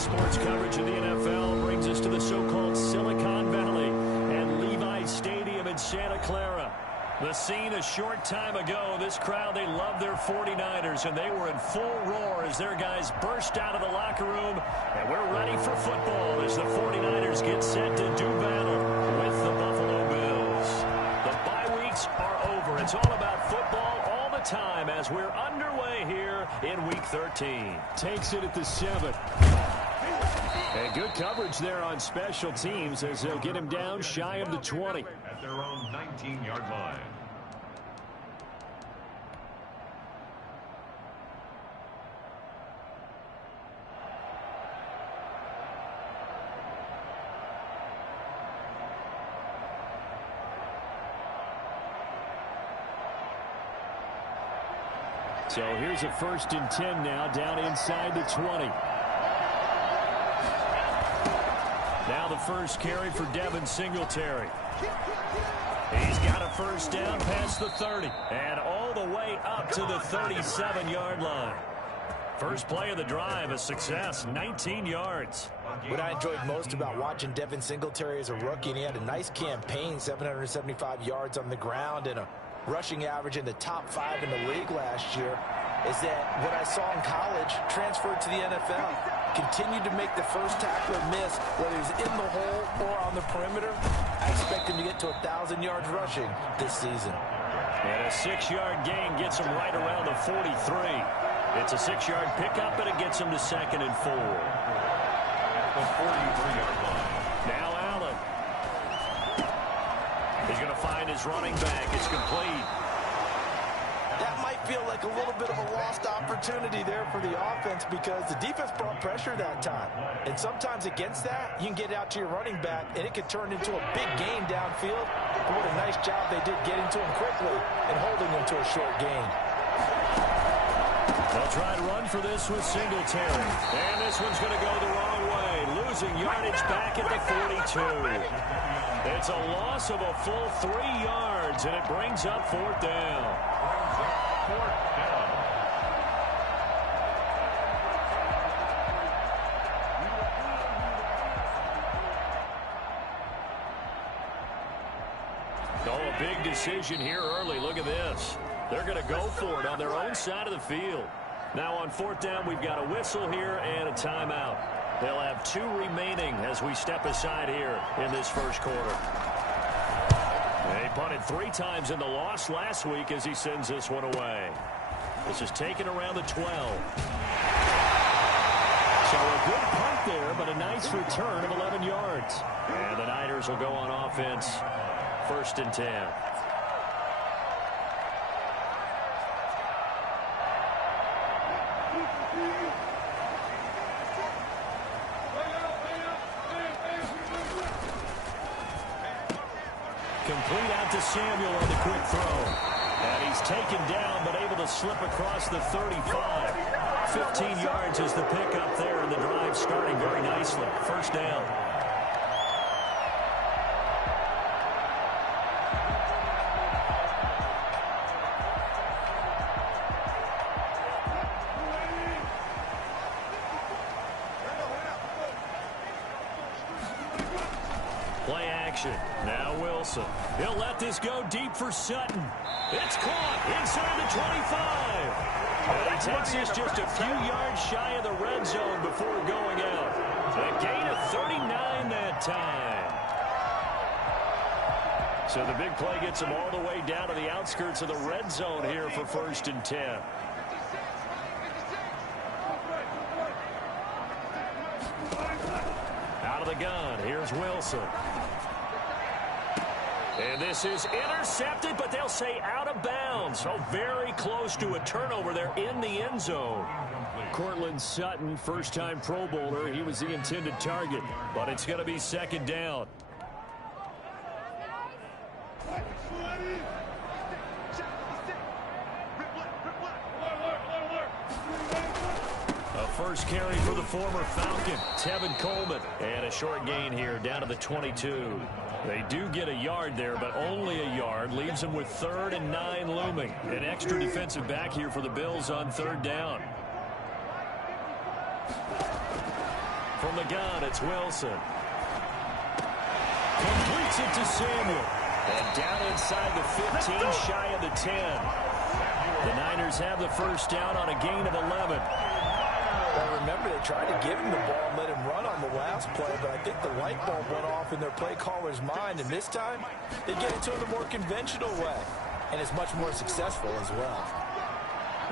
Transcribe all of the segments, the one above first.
Sports coverage of the NFL brings us to the so-called Silicon Valley and Levi Stadium in Santa Clara. The scene a short time ago, this crowd, they love their 49ers, and they were in full roar as their guys burst out of the locker room. And we're ready for football as the 49ers get set to do battle with the Buffalo Bills. The bye weeks are over. It's all about football all the time as we're underway here in Week 13. Takes it at the 7. And good coverage there on special teams as they'll get him down shy of the 20. At their own 19-yard line. So here's a 1st and 10 now, down inside the 20. Now the first carry for Devin Singletary. He's got a first down past the 30 and all the way up to the 37-yard line. First play of the drive, a success, 19 yards. What I enjoyed most about watching Devin Singletary as a rookie, and he had a nice campaign, 775 yards on the ground and a rushing average in the top 5 in the league last year, is that what I saw in college transferred to the NFL. Continued to make the first tackler miss, whether he's in the hole or on the perimeter. I expect him to get to 1,000 yards rushing this season. And a 6-yard gain gets him right around the 43. It's a 6-yard pickup, and it gets him to 2nd and 4. The 43-yard line. Now Allen. He's going to find his running back. It's complete. That might feel like a little bit of a lost opportunity there for the offense because the defense brought pressure that time. And sometimes against that, you can get out to your running back, and it could turn into a big gain downfield. But what a nice job they did getting to him quickly and holding him to a short gain. They'll try to run for this with Singletary. And this one's going to go the wrong way. Losing yardage back at the 42. It's a loss of a full 3 yards, and it brings up 4th down. Oh, a big decision here early. Look at this. They're going to go for it on their own side of the field. Now on 4th down, we've got a whistle here and a timeout. They'll have 2 remaining as we step aside here in this first quarter. They punted 3 times in the loss last week as he sends this one away. This is taken around the 12. So a good punt there, but a nice return of 11 yards. And the Niners will go on offense, 1st and 10. Complete out to Samuel on the quick throw. And he's taken down, but able to slip across the 35. 15 yards is the pickup there, and the drive starting very nicely. 1st down. Play action. Now Wilson. He'll let this go deep for Sutton. It's caught inside the 25. And he takes this just a few yards shy of the red zone before going out. A gain of 39 that time. So the big play gets him all the way down to the outskirts of the red zone here for 1st and 10. Out of the gun, here's Wilson. And this is intercepted, but they'll say out of bounds. So very close to a turnover there in the end zone. Cortland Sutton, first-time Pro Bowler. He was the intended target, but it's going to be 2nd down. A first carry for the former Falcon, Tevin Coleman. And a short gain here down to the 22. They do get a yard there, but only a yard. Leaves them with 3rd and 9 looming. An extra defensive back here for the Bills on 3rd down. From the gun, it's Wilson. Completes it to Samuel. And down inside the 15, shy of the 10. The Niners have the first down on a gain of 11. Well, remember, they tried to give him the ball and let him run on the last play, but I think the light bulb went off in their play caller's mind, and this time they get it to him the more conventional way, and it's much more successful as well.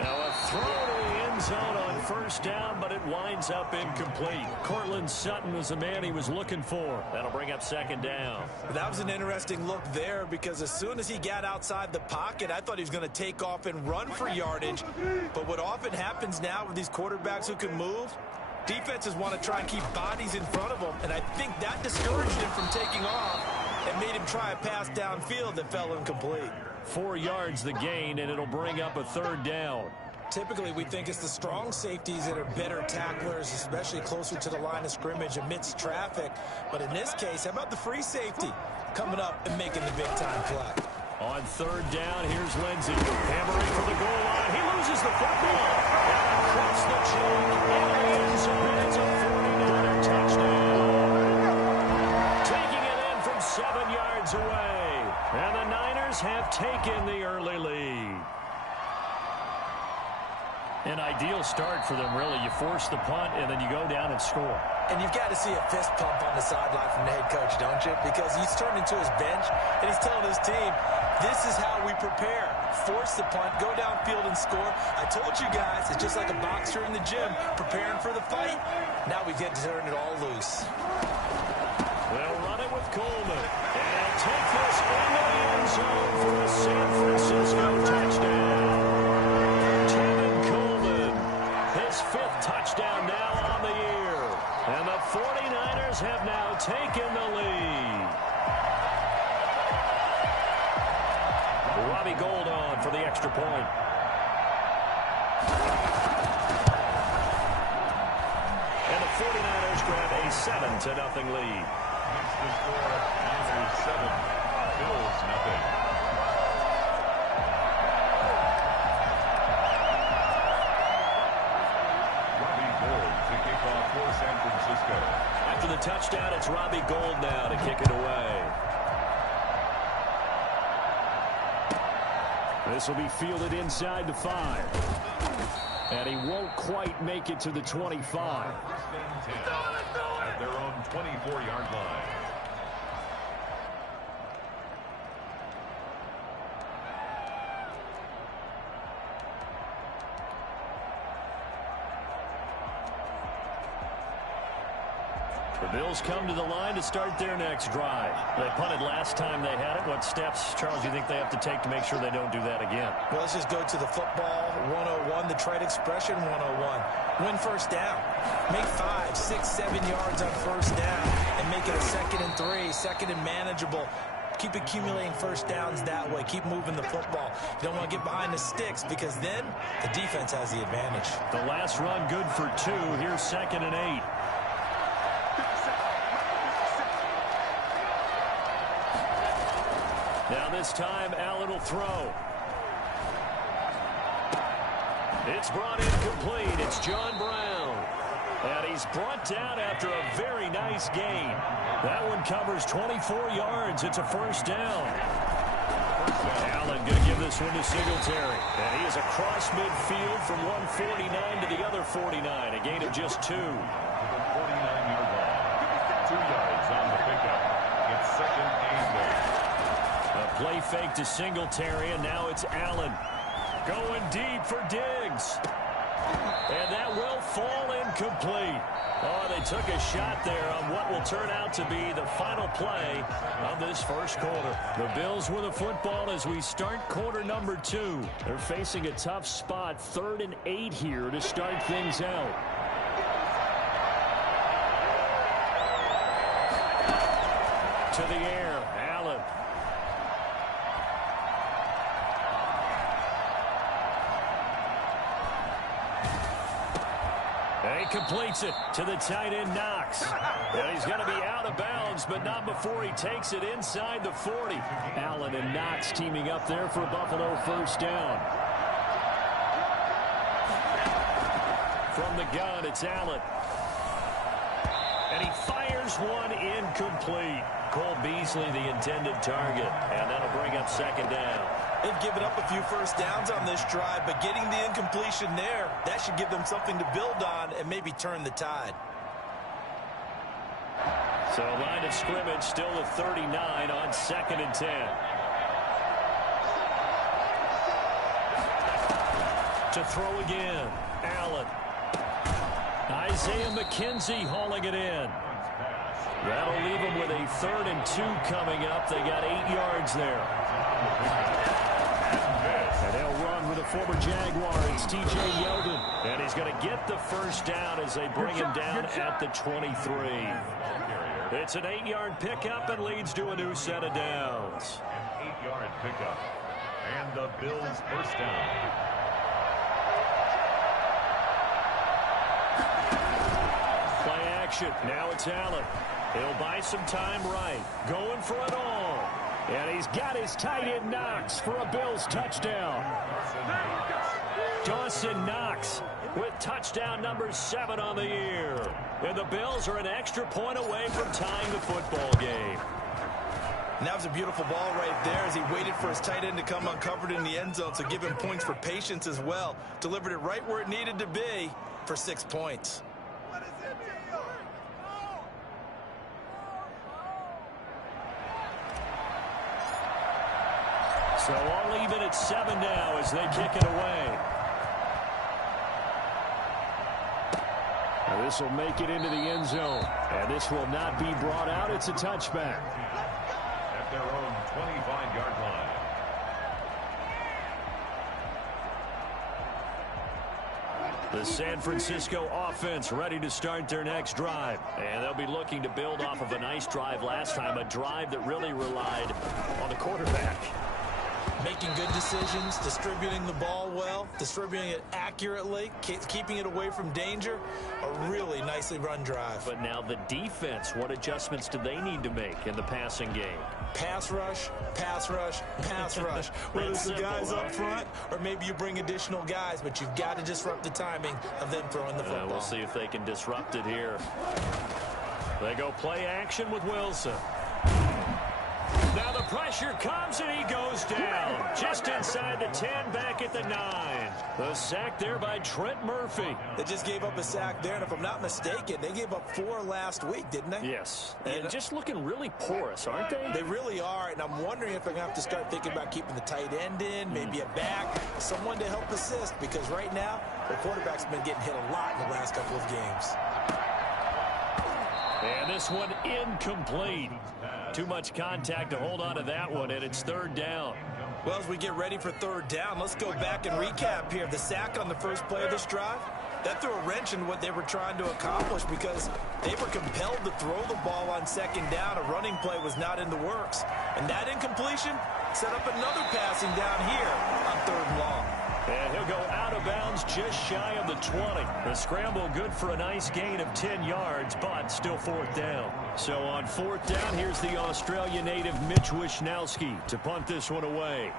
Now a throw to the end zone on first down, but it winds up incomplete. Cortland Sutton was the man he was looking for. That'll bring up second down. That was an interesting look there, because as soon as he got outside the pocket, I thought he was going to take off and run for yardage. But what often happens now with these quarterbacks who can move, defenses want to try and keep bodies in front of them, and I think that discouraged him from taking off and made him try a pass downfield that fell incomplete. 4 yards the gain, and it'll bring up a third down. Typically, we think it's the strong safeties that are better tacklers, especially closer to the line of scrimmage amidst traffic. But in this case, how about the free safety coming up and making the big-time play? On third down, here's Lindsey. Hammering for the goal line. He loses the football. And across the chalk, in the end zone, it's a 49er touchdown. Taking it in from 7 yards away. And the Niners have taken the early lead. An ideal start for them, really. You force the punt, and then you go down and score. And you've got to see a fist pump on the sideline from the head coach, don't you? Because he's turned into his bench, and he's telling his team, this is how we prepare. Force the punt, go downfield and score. I told you guys, it's just like a boxer in the gym preparing for the fight. Now we get to turn it all loose. They'll run it with Coleman. And they'll take this into the end zone for a San Francisco touchdown. Tevin Coleman, his 5th touchdown now on the year. And the 49ers have now taken the lead. Robbie Gould on for the extra point. And the 49ers grab a 7-0 lead. Makes the score Niners 7, Bills nothing. Robbie Gould to kick off for San Francisco. After the touchdown, it's Robbie Gould now to kick it away. This will be fielded inside the 5. And he won't quite make it to the 25. First and 10 at their own 24-yard line. The Bills come to the line to start their next drive. They punted last time they had it. What steps, Charles, do you think they have to take to make sure they don't do that again? Well, let's just go to the football 101, the trade expression 101. Win first down. Make 5, 6, 7 yards on first down and make it a 2nd and 3, 2nd and manageable. Keep accumulating first downs that way. Keep moving the football. You don't want to get behind the sticks because then the defense has the advantage. The last run good for 2. Here's 2nd and 8. Now this time, Allen will throw. It's brought in complete. It's John Brown. And he's brought down after a very nice gain. That one covers 24 yards. It's a first down. Allen going to give this one to Singletary. And he is across midfield from 149 to the other 49. A gain of just 2. To the 49-yard line. 2 yards on the pickup. It's 2nd and 8. A play fake to Singletary, and now it's Allen. Going deep for Diggs. And that will fall incomplete. Oh, they took a shot there on what will turn out to be the final play of this first quarter. The Bills with the football as we start quarter number 2. They're facing a tough spot, 3rd and 8 here to start things out. To the air, Allen. And he completes it to the tight end, Knox. And he's going to be out of bounds, but not before he takes it inside the 40. Allen and Knox teaming up there for Buffalo first down. From the gun, it's Allen. And he fires one incomplete. Cole Beasley, the intended target. And that'll bring up second down. They've given up a few first downs on this drive, but getting the incompletion there, that should give them something to build on and maybe turn the tide. So line of scrimmage still at 39 on 2nd and 10. To throw again. Allen. Isaiah McKenzie hauling it in. That'll leave them with a 3rd and 2 coming up. They got 8 yards there. And they'll run with a former Jaguar. It's T.J. Yeldon. And he's going to get the first down as they bring him down at the 23. It's an 8-yard pickup and leads to a new set of downs. An 8-yard pickup. And the Bills' first down. Play action. Now it's Allen. He'll buy some time right. Going for it all. And he's got his tight end Knox for a Bills touchdown. Dawson Knox with touchdown number 7 on the year. And the Bills are an extra point away from tying the football game. And that was a beautiful ball right there as he waited for his tight end to come uncovered in the end zone, so give him points for patience as well. Delivered it right where it needed to be for 6 points. So all even at 7 now as they kick it away. Now this will make it into the end zone. And this will not be brought out. It's a touchback. At their own 25-yard line. The San Francisco offense ready to start their next drive. And they'll be looking to build off of a nice drive last time. A drive that really relied on the quarterback. Making good decisions, distributing the ball well, distributing it accurately, keeping it away from danger. A really nicely run drive. But now the defense, what adjustments do they need to make in the passing game? Pass rush, pass rush, pass rush. Whether it's the guys up front or maybe you bring additional guys, but you've got to disrupt the timing of them throwing the football. We'll see if they can disrupt it here. They go play action with Wilson. Now the pressure comes and he goes down. Just inside the 10, back at the 9. The sack there by Trent Murphy. They just gave up a sack there, and if I'm not mistaken, they gave up 4 last week, didn't they? Yes. And just looking really porous, aren't they? They really are, and I'm wondering if they're going to have to start thinking about keeping the tight end in, maybe a back, someone to help assist, because right now, the quarterback's been getting hit a lot in the last couple of games. And this one incomplete. Too much contact to hold on to that one, and it's 3rd down. Well, as we get ready for 3rd down, let's go back and recap here. The sack on the first play of this drive, that threw a wrench in what they were trying to accomplish because they were compelled to throw the ball on 2nd down. A running play was not in the works. And that incompletion set up another passing down here on 3rd and long. And he'll go out of bounds just shy of the 20. The scramble good for a nice gain of 10 yards, but still 4th down. So on 4th down, here's the Australia native Mitch Wishnowski to punt this one away.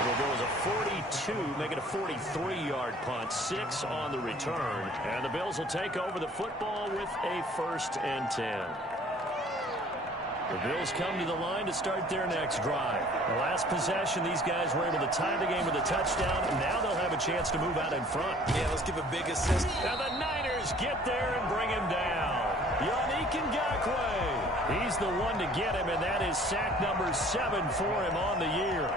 It'll go as a 42, make it a 43-yard punt, 6 on the return. And the Bills will take over the football with a 1st and 10. The Bills come to the line to start their next drive. The last possession, these guys were able to tie the game with a touchdown, and now they'll have a chance to move out in front. Yeah, let's give a big assist. And the Niners get there and bring him down. Yannick Ngakoue. He's the one to get him, and that is sack number 7 for him on the year.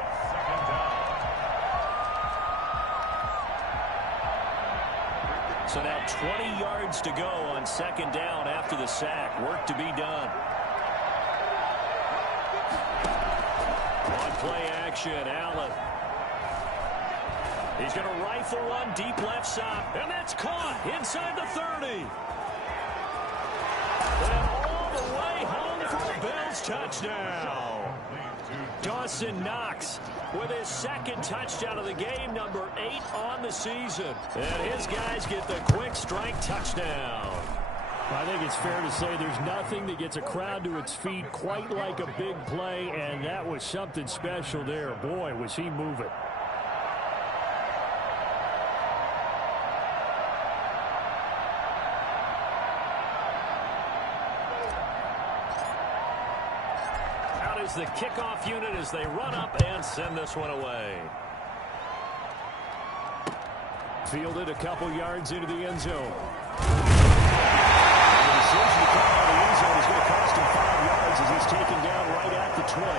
So now 20 yards to go on 2nd down after the sack. Work to be done. On play action, Allen. He's going to rifle one deep left side. And that's caught inside the 30. And all the way home for a Bills touchdown. Dawson Knox with his 2nd touchdown of the game, number 8 on the season. And his guys get the quick strike touchdown. I think it's fair to say there's nothing that gets a crowd to its feet quite like a big play, and that was something special there. Boy, was he moving. is the kickoff unit as they run up and send this one away. Fielded a couple yards into the end zone. The decision to come out of the end zone is going to cost him 5 yards as he's taken down right at the 20.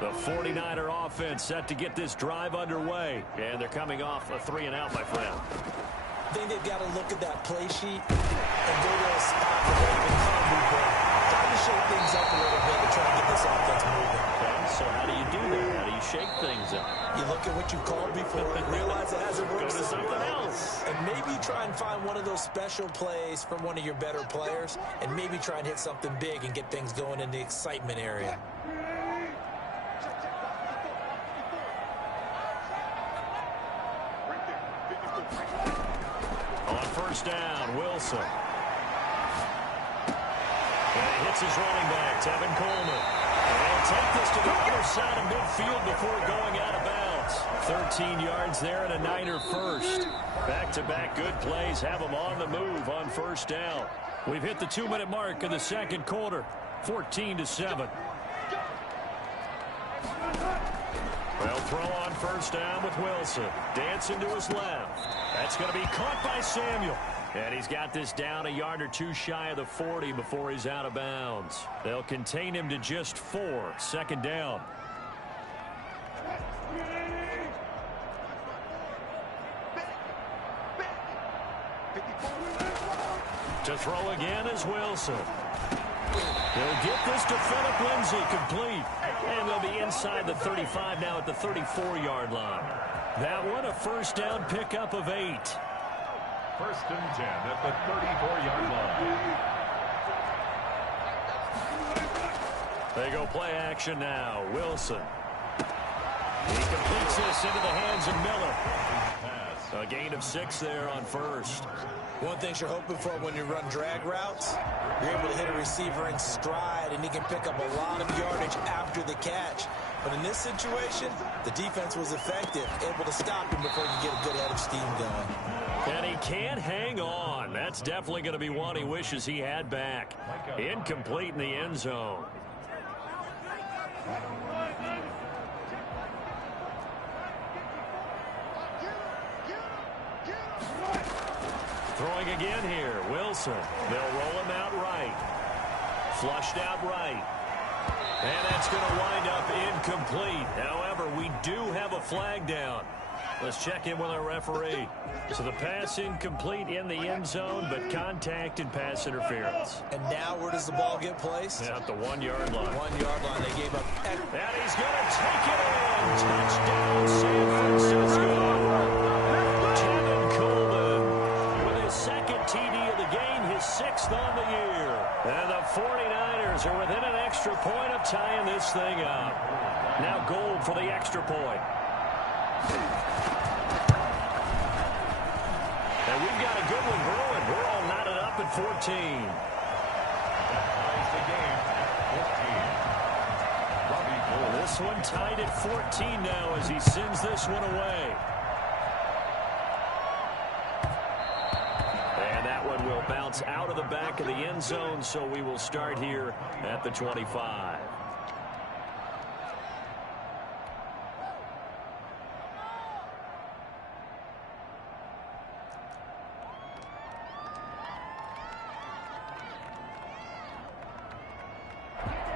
The 49er offense set to get this drive underway. And they're coming off a 3-and-out, my friend. I think they've got to look at that play sheet and go to a spot where they can kind of move in. Try to shake things up a little bit to try to get this offense moving. Okay, so how do you do that? How do you shake things up? You look at what you called before and realize it hasn't worked. Go to something else. And maybe try and find one of those special plays from one of your better players and maybe try and hit something big and get things going in the excitement area. Down, Wilson. And he hits his running back, Tevin Coleman. And they'll take this to the other side of midfield before going out of bounds. 13 yards there and a Niner first. Back-to-back good plays have them on the move on first down. We've hit the 2-minute mark in the second quarter, 14-7. They'll throw on first down with Wilson. Dancing to his left. That's going to be caught by Samuel. And he's got this down a yard or two shy of the 40 before he's out of bounds. They'll contain him to just 4. Second down. To throw again is Wilson. He'll get this to Phillip Lindsay complete. And they'll be inside the 35 now at the 34-yard line. That one a first down pickup of 8. First and 10 at the 34-yard line. They go play action now. Wilson. He completes this into the hands of Miller. A gain of 6 there on first. One thing you're hoping for when you run drag routes, you're able to hit a receiver in stride, and he can pick up a lot of yardage after the catch. But in this situation, the defense was effective, able to stop him before you get a good head of steam going. And he can't hang on. That's definitely going to be one he wishes he had back. Incomplete in the end zone. Throwing again here, Wilson. They'll roll him out right. Flushed out right. And that's going to wind up incomplete. However, we do have a flag down. Let's check in with our referee. So the pass incomplete in the end zone, but contact and pass interference. And now where does the ball get placed? Yeah, at the 1-yard line. 1-yard line. They gave up. And he's going to take it in. Touchdown, San Francisco. Tevin Coleman with his second TD of the game, his 6th on the year. And the 49ers are within an extra point of tying this thing up. Now Gold for the extra point. And we've got a good one brewing. We're all knotted up at 14. This one tied at 14 now as he sends this one away. And that one will bounce out of the back of the end zone, so we will start here at the 25.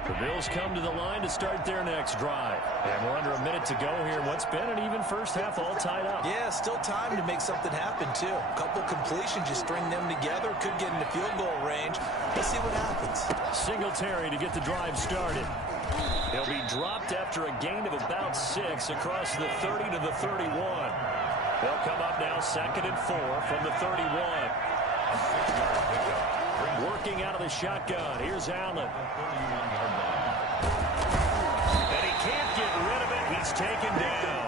The Bills come to the line to start their next drive. And we're under a minute to go here. What's been an even first half, all tied up. Yeah, still time to make something happen, too. A couple completions, you string them together, could get into field goal range. Let's see what happens. Singletary to get the drive started. He'll be dropped after a gain of about 6 across the 30 to the 31. They'll come up now 2nd and 4 from the 31. Working out of the shotgun. Here's Allen. And he can't get rid of it. He's taken down.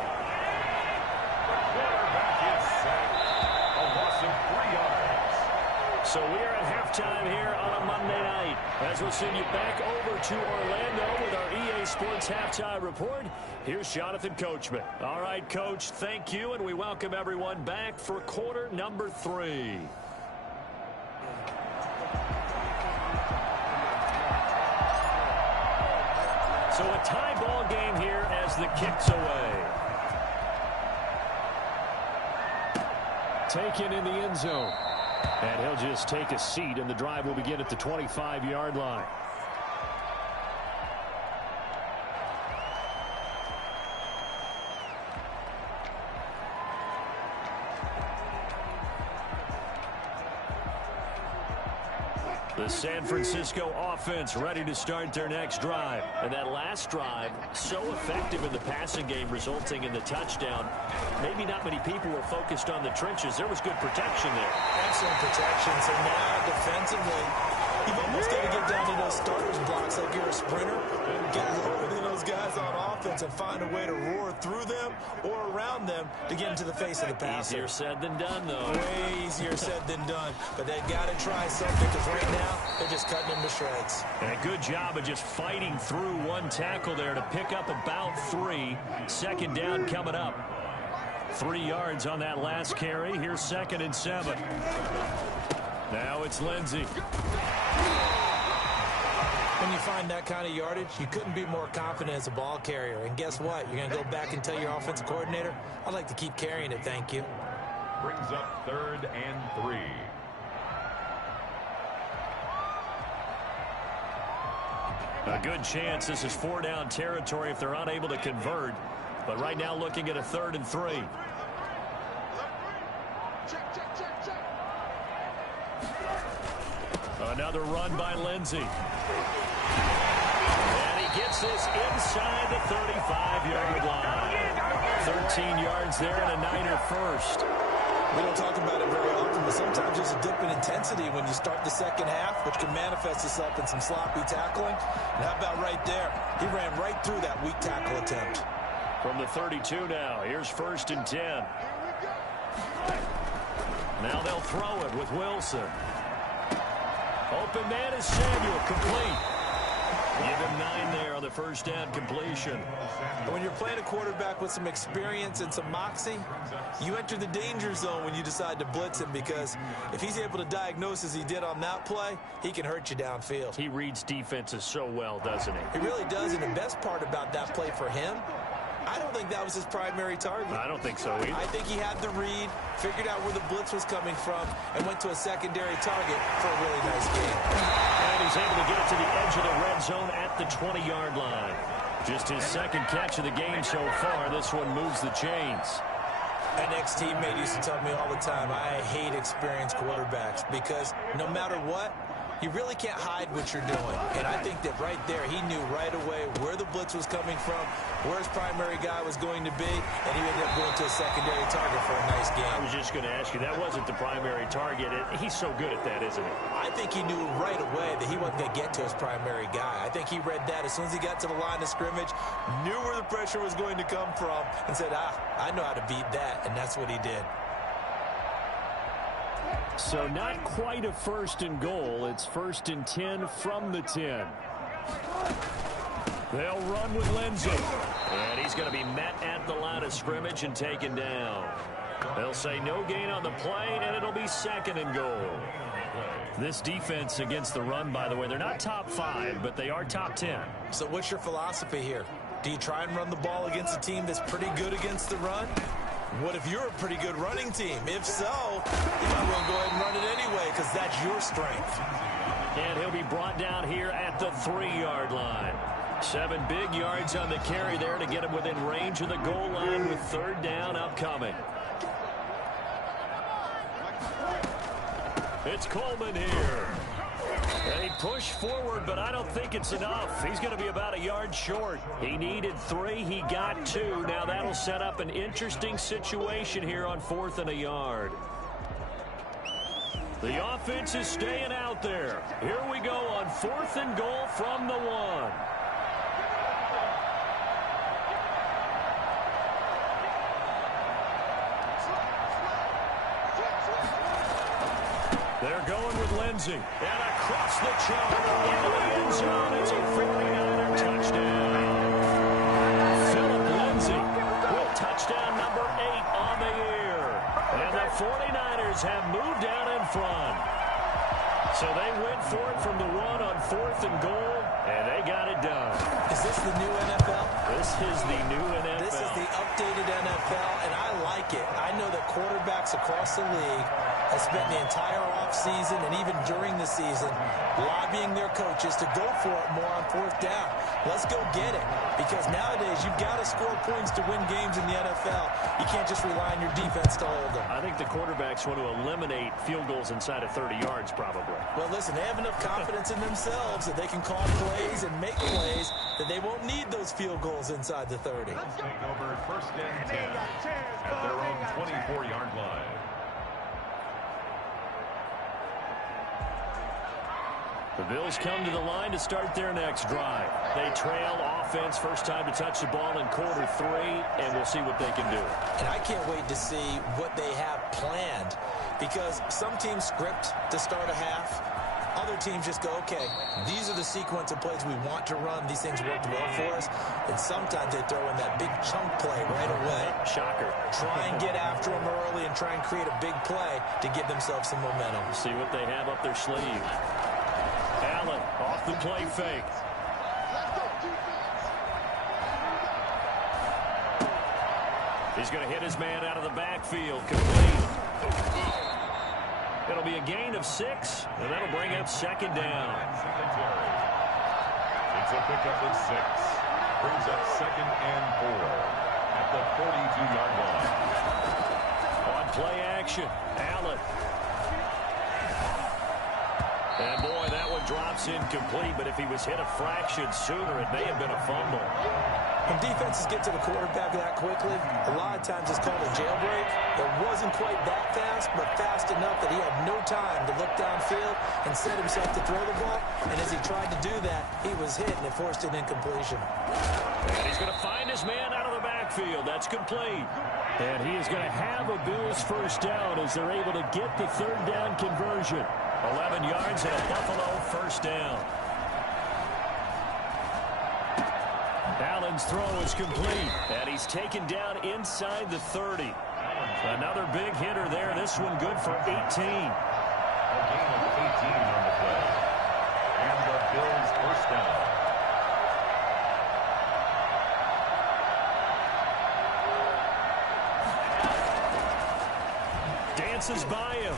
A loss of 3 yards. So we are at halftime here on a Monday night as we'll send you back over to Orlando with our EA Valley Sports Halftime Report. Here's Jonathan Coachman. All right, Coach, thank you, and we welcome everyone back for quarter number 3. So a tie ball game here as the kick's away. Taken in the end zone. And he'll just take a seat, and the drive will begin at the 25-yard line. The San Francisco offense ready to start their next drive. And that last drive, so effective in the passing game, resulting in the touchdown. Maybe not many people were focused on the trenches. There was good protection there. Excellent protection. So now defensively, you've almost got to get down to those starters blocks like you're a sprinter. Get lower than those guys on offense and find a way to roar through them or around them to get into the face of the passer. Easier said than done, though. Way easier said than done. But they've got to try something because right now they're just cutting them to shreds. And a good job of just fighting through one tackle there to pick up about 3. Second down coming up. 3 yards on that last carry. Here's 2nd and 7. Now it's Lindsey. When you find that kind of yardage, you couldn't be more confident as a ball carrier. And guess what? You're going to go back and tell your offensive coordinator, I'd like to keep carrying it, thank you. Brings up 3rd and 3. A good chance this is 4-down territory if they're unable to convert. But right now looking at a 3rd and 3. Another run by Lindsey. And he gets this inside the 35-yard line. 13 yards there and a Niner first. We don't talk about it very often, but sometimes there's a dip in intensity when you start the second half, which can manifest itself in some sloppy tackling. And how about right there? He ran right through that weak tackle attempt. From the 32 now, here's 1st and 10. Now they'll throw it with Wilson. Open man is Samuel, complete. Give him 9 there on the first down completion. When you're playing a quarterback with some experience and some moxie, you enter the danger zone when you decide to blitz him, because if he's able to diagnose as he did on that play, he can hurt you downfield. He reads defenses so well, doesn't he? He really does, and the best part about that play for him, I don't think that was his primary target. I don't think so either. I think he had the read, figured out where the blitz was coming from, and went to a secondary target for a really nice game. And he's able to get it to the edge of the red zone at the 20-yard line. Just his 2nd catch of the game so far. This one moves the chains. An ex-teammate used to tell me all the time, I hate experienced quarterbacks because no matter what, you really can't hide what you're doing. And I think that right there, he knew right away where the blitz was coming from, where his primary guy was going to be, and he ended up going to a secondary target for a nice game. I was just going to ask you, that wasn't the primary target. He's so good at that, isn't he? I think he knew right away that he wasn't going to get to his primary guy. I think he read that as soon as he got to the line of scrimmage, knew where the pressure was going to come from, and said, I know how to beat that, and that's what he did. So not quite a 1st and goal. It's 1st and 10 from the 10. They'll run with Lindsey. And he's going to be met at the line of scrimmage and taken down. They'll say no gain on the play, and it'll be 2nd and goal. This defense against the run, by the way, they're not top 5, but they are top 10. So what's your philosophy here? Do you try and run the ball against a team that's pretty good against the run? What if you're a pretty good running team? If so, you might well go ahead and run it anyway because that's your strength. And he'll be brought down here at the 3-yard line. 7 big yards on the carry there to get him within range of the goal line with 3rd down upcoming. It's Coleman here. They push forward, but I don't think it's enough. He's going to be about a yard short. He needed 3. He got 2. Now that'll set up an interesting situation here on 4th and a yard. The offense is staying out there. Here we go on 4th and goal from the 1. They're going with Lindsey. And across the chart into the end zone. It's a 49er touchdown. 49ers have moved out in front. So they went for it from the 1 on 4th and goal, and they got it done. Is this the new NFL? This is the new NFL. This is the updated NFL, and I like it. I know that quarterbacks across the league have spent the entire offseason and even during the season lobbying their coaches to go for it more on 4th down. Let's go get it, because nowadays you've got to score points to win games in the NFL. You can't just rely on your defense to hold them. I think the quarterbacks want to eliminate field goals inside of 30 yards probably. Well, listen, they have enough confidence in themselves that they can call plays and make plays that they won't need those field goals inside the 30. Take over 1st and 10 at their own 24-yard line. The Bills come to the line to start their next drive. They trail offense, first time to touch the ball in quarter 3, and we'll see what they can do. And I can't wait to see what they have planned, because some teams script to start a half. Other teams just go, okay, these are the sequence of plays we want to run. These things worked well for us. And sometimes they throw in that big chunk play right away. Shocker. Try and get after them early and try and create a big play to give themselves some momentum. See what they have up their sleeve. Allen off the play fake. He's going to hit his man out of the backfield. Complete. It'll be a gain of 6, and that'll bring up 2nd down. It's a pickup of 6. Brings up 2nd and 4 at the 42-yard line. On play action, Allen. And boy, that one drops incomplete, but if he was hit a fraction sooner, it may have been a fumble. When defenses get to the quarterback that quickly, a lot of times it's called a jailbreak. It wasn't quite that fast, but fast enough that he had no time to look downfield and set himself to throw the ball. And as he tried to do that, he was hit, and it forced an incompletion. And he's going to find his man out of the backfield. That's complete. And he is going to have a Bills first down as they're able to get the 3rd down conversion. 11 yards and a Buffalo first down. Allen's throw is complete, and he's taken down inside the 30. Another big hitter there. This one good for 18. A gain of 18 on the play. And the Bills first down. Dances by him.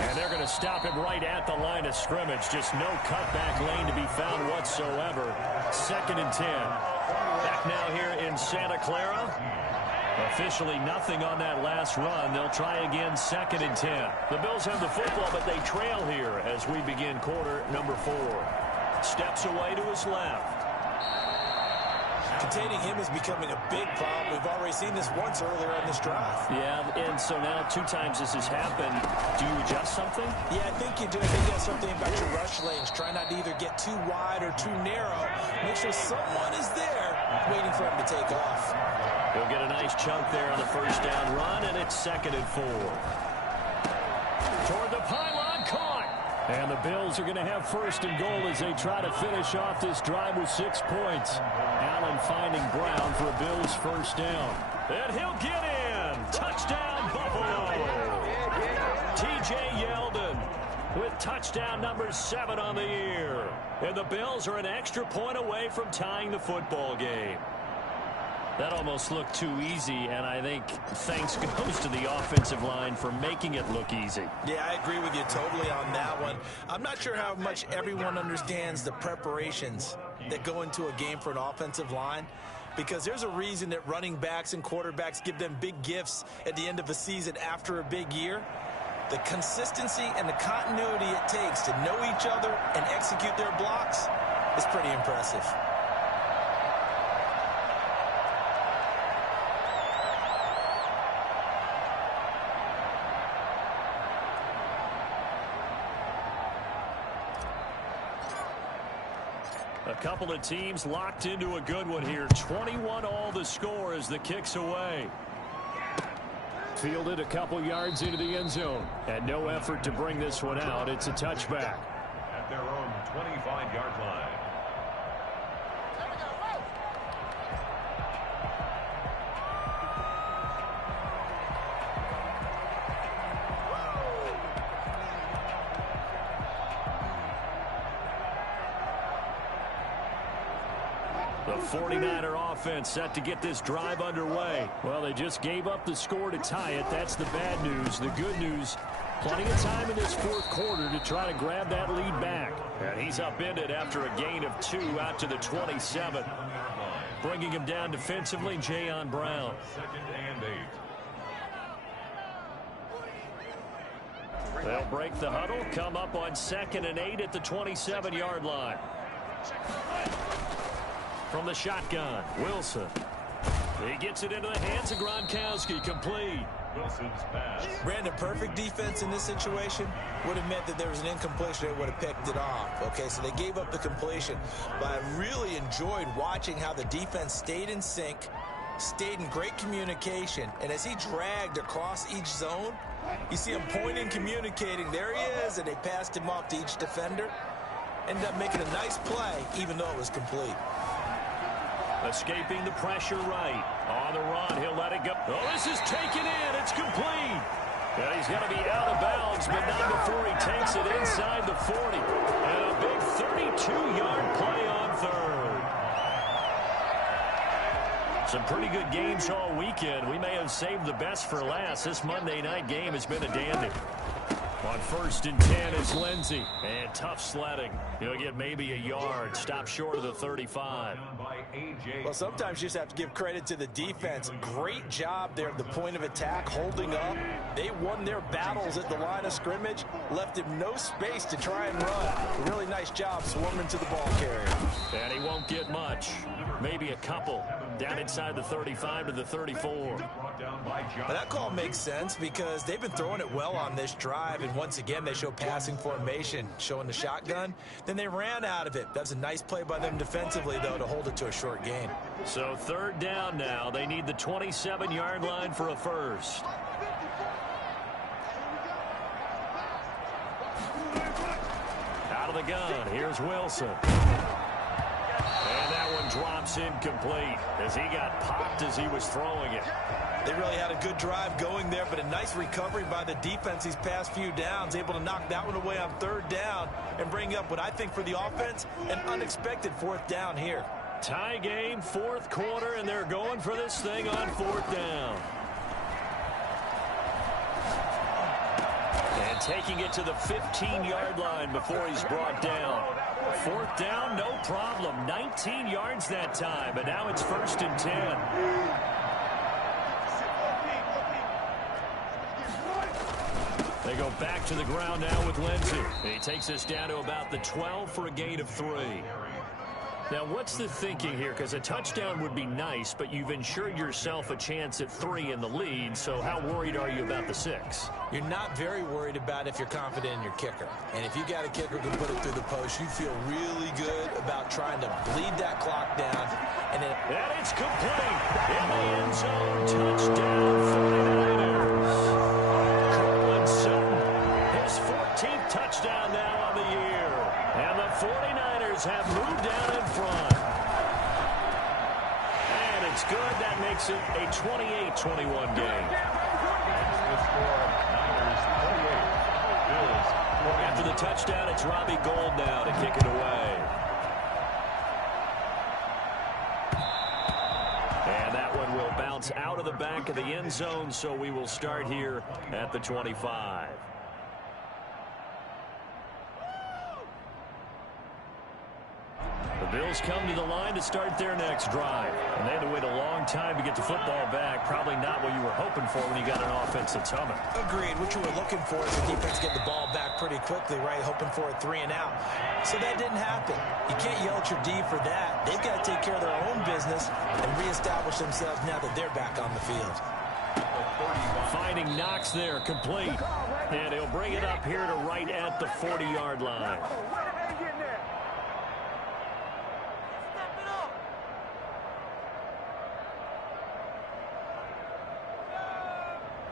And they're going to stop him right at the line of scrimmage. Just no cutback lane to be found whatsoever. 2nd and 10. Back now here in Santa Clara. Officially nothing on that last run. They'll try again 2nd and 10. The Bills have the football, but they trail here as we begin quarter number 4. Steps away to his left. Containing him is becoming a big problem. We've already seen this once earlier on this drive. Yeah, and so now 2 times this has happened. Do you adjust something? Yeah, I think you do. I think that's something about your rush lanes. Try not to either get too wide or too narrow. Make sure someone is there waiting for him to take off. He'll get a nice chunk there on the first down run, and it's 2nd and 4. Toward the pylon, caught. And the Bills are going to have 1st and goal as they try to finish off this drive with 6 points. Allen finding Brown for a Bills first down. And he'll get in. Touchdown, Buffalo. T.J. Yeldon with touchdown number 7 on the year. And the Bills are an extra point away from tying the football game. That almost looked too easy, and I think thanks goes to the offensive line for making it look easy. Yeah, I agree with you totally on that one. I'm not sure how much everyone understands the preparations that go into a game for an offensive line, because there's a reason that running backs and quarterbacks give them big gifts at the end of a season after a big year. The consistency and the continuity it takes to know each other and execute their blocks is pretty impressive. A couple of teams locked into a good one here. 21 all the score as the kick's away. Fielded a couple yards into the end zone. And no effort to bring this one out. It's a touchback. At their own 25-yard line. The 49er offense set to get this drive underway. Well, they just gave up the score to tie it. That's the bad news. The good news, plenty of time in this fourth quarter to try to grab that lead back. And he's upended after a gain of 2 out to the 27. Bringing him down defensively, Jayon Brown. 2nd and 8. They'll break the huddle, come up on 2nd and 8 at the 27-yard line. From the shotgun, Wilson. He gets it into the hands of Gronkowski, complete. Wilson's pass. Brandon, perfect defense in this situation would have meant that there was an incompletion. They would have picked it off. Okay, so they gave up the completion. But I really enjoyed watching how the defense stayed in sync, stayed in great communication. And as he dragged across each zone, you see him pointing, communicating. There he is, and they passed him off to each defender. Ended up making a nice play, even though it was complete. Escaping the pressure right. On the run, he'll let it go. Oh, this is taken in. It's complete. And he's going to be out of bounds, but not before he takes it inside the 40. And a big 32-yard play on third. Some pretty good games all weekend. We may have saved the best for last. This Monday night game has been a dandy. On 1st and 10, it's Lindsey. And tough sledding. He'll get maybe a yard. Stop short of the 35. Well, sometimes you just have to give credit to the defense. Great job there at the point of attack, holding up. They won their battles at the line of scrimmage, left him no space to try and run. A really nice job swarming to the ball carrier. And he won't get much. Maybe a couple. Down inside the 35 to the 34. Well, that call makes sense because they've been throwing it well on this drive, and once again they show passing formation, showing the shotgun. Then they ran out of it. That's a nice play by them defensively, though, to hold it to a short gain. So 3rd down now. They need the 27-yard line for a first. Out of the gun, here's Wilson. And that one drops incomplete as he got popped as he was throwing it. They really had a good drive going there, but a nice recovery by the defense these past few downs, able to knock that one away on 3rd down and bring up what I think for the offense, an unexpected 4th down here. Tie game, 4th quarter, and they're going for this thing on 4th down. And taking it to the 15-yard line before he's brought down. 4th down, no problem. 19 yards that time, but now it's 1st and 10. They go back to the ground now with Lindsey. He takes us down to about the 12 for a gain of 3. Now, what's the thinking here? Because a touchdown would be nice, but you've ensured yourself a chance at 3 in the lead, so how worried are you about the 6? You're not very worried about if you're confident in your kicker. And if you got a kicker who can put it through the post, you feel really good about trying to bleed that clock down. And it's complete. In the end zone, touchdown 49ers. Cortland Sutton, his 14th touchdown now on the year. And the 49ers have moved down in front. And it's good. That makes it a 28-21 game. After the touchdown, it's Robbie Gould now to kick it away. And that one will bounce out of the back of the end zone, so we will start here at the 25. The Bills come to the line to start their next drive. And they had to wait a long time to get the football back. Probably not what you were hoping for when you got an offense that's humming. Agreed. What you were looking for is the defense get the ball back pretty quickly, right? Hoping for a 3 and out. So that didn't happen. You can't yell at your D for that. They've got to take care of their own business and reestablish themselves now that they're back on the field. Finding Knox there, complete. And he'll bring it up here to right at the 40-yard line.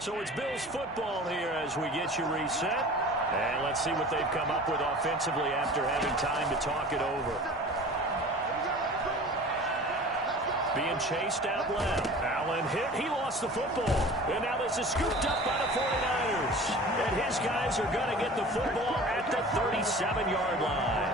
So it's Bills football here as we get you reset. And let's see what they've come up with offensively after having time to talk it over. Being chased out left. Allen hit. He lost the football. And now this is scooped up by the 49ers. And his guys are going to get the football at the 37-yard line.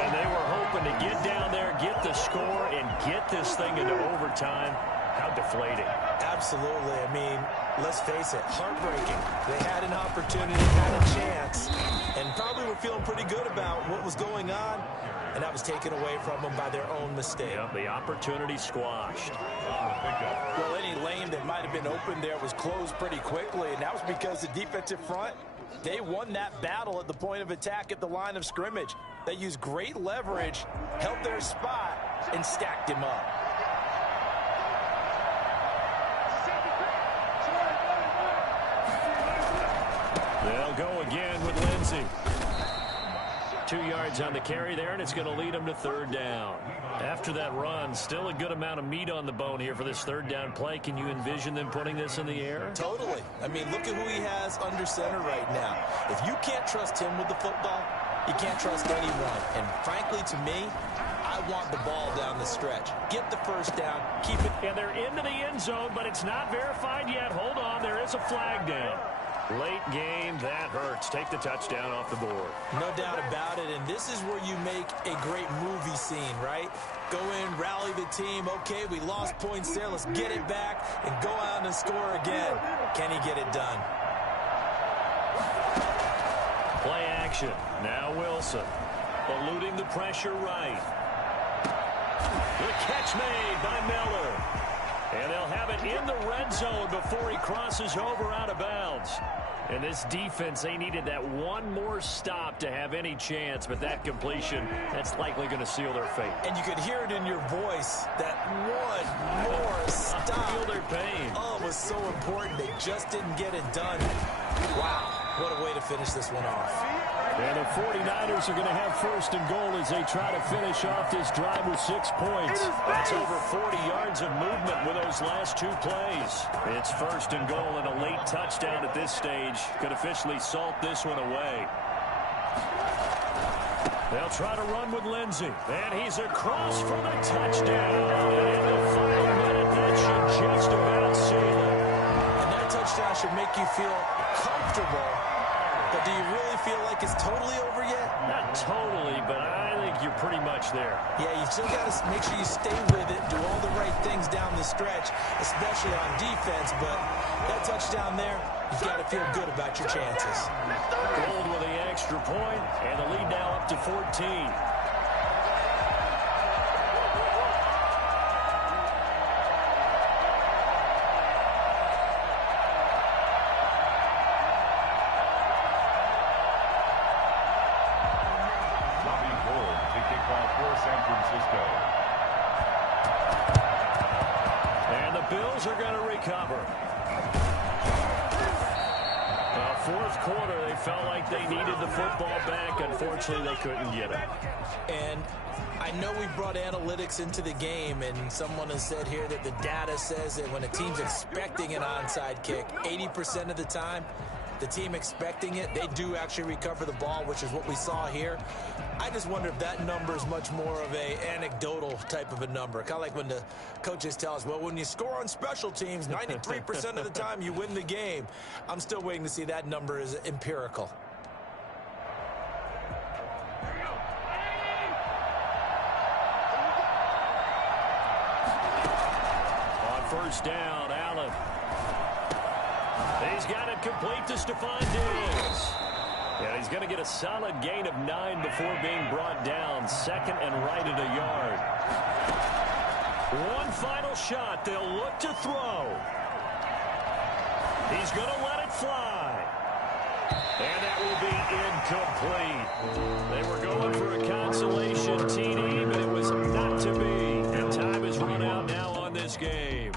And they were hoping to get down there, get the score, and get this thing into overtime. How deflating. Absolutely. I mean, let's face it, heartbreaking. They had an opportunity, had a chance, and probably were feeling pretty good about what was going on, and that was taken away from them by their own mistake. Yep, the opportunity squashed. Well, any lane that might have been open there was closed pretty quickly, and that was because the defensive front, they won that battle at the point of attack at the line of scrimmage. They used great leverage, held their spot, and stacked him up. They'll go again with Lindsey. 2 yards on the carry there, and it's going to lead them to third down. After that run, still a good amount of meat on the bone here for this third down play. Can you envision them putting this in the air? Totally. I mean, look at who he has under center right now. If you can't trust him with the football, you can't trust anyone. And frankly, to me, I want the ball down the stretch. Get the first down, keep it. And they're into the end zone, but it's not verified yet. Hold on, there is a flag down. Late game, that hurts. Take the touchdown off the board. No doubt about it, and this is where you make a great movie scene, right? Go in, rally the team. Okay, we lost points there. Let's get it back and go out and score again. Can he get it done? Play action. Now Wilson. Eluding the pressure right. The catch made by Miller. And they'll have it in the red zone before he crosses over out of bounds. And this defense, they needed that one more stop to have any chance, but that completion, that's likely going to seal their fate. And you could hear it in your voice, that one more stop. Feel their pain. Oh, it was so important. They just didn't get it done. Wow, what a way to finish this one off. And the 49ers are going to have first and goal as they try to finish off this drive with 6 points. That's over 40 yards of movement with those last 2 plays. It's first and goal, and a late touchdown at this stage could officially salt this one away. They'll try to run with Lindsey. And he's across for the touchdown. And in the final minute, that should just about seal it. And that touchdown should make you feel comfortable. But do you really feel like it's totally over yet? Not totally, but I think you're pretty much there. Yeah, you still got to make sure you stay with it, do all the right things down the stretch, especially on defense. But that touchdown there, you've got to feel good about your chances. Gold with the extra point, and the lead now up to 14. And the Bills are going to recover. Fourth quarter, they felt like they needed the football back. Unfortunately, they couldn't get it. And I know we brought analytics into the game, and someone has said here that the data says that when a team's expecting an onside kick, 80% of the time, the team expecting it, they do actually recover the ball, which is what we saw here. I just wonder if that number is much more of a anecdotal type of a number. Kind of like when the coaches tell us, well, when you score on special teams, 93% of the time you win the game. I'm still waiting to see that number is empirical. On first down, Allen. He's got it complete to Stephon Diggs. And he's going to get a solid gain of 9 before being brought down. Second and right at a yard. One final shot. They'll look to throw. He's going to let it fly. And that will be incomplete. They were going for a consolation TD, but it was not to be. And time has run out now on this game.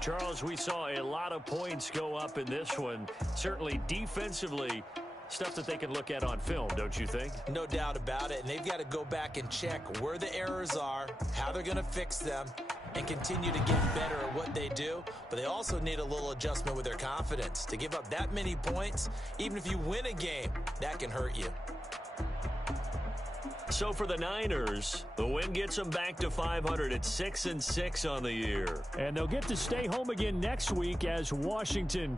Charles, we saw a lot of points go up in this one. Certainly defensively, stuff that they can look at on film, don't you think? No doubt about it. And they've got to go back and check where the errors are, how they're going to fix them, and continue to get better at what they do. But they also need a little adjustment with their confidence. To give up that many points, even if you win a game, that can hurt you. So for the Niners, the win gets them back to 500 at 6-6 on the year. And they'll get to stay home again next week as Washington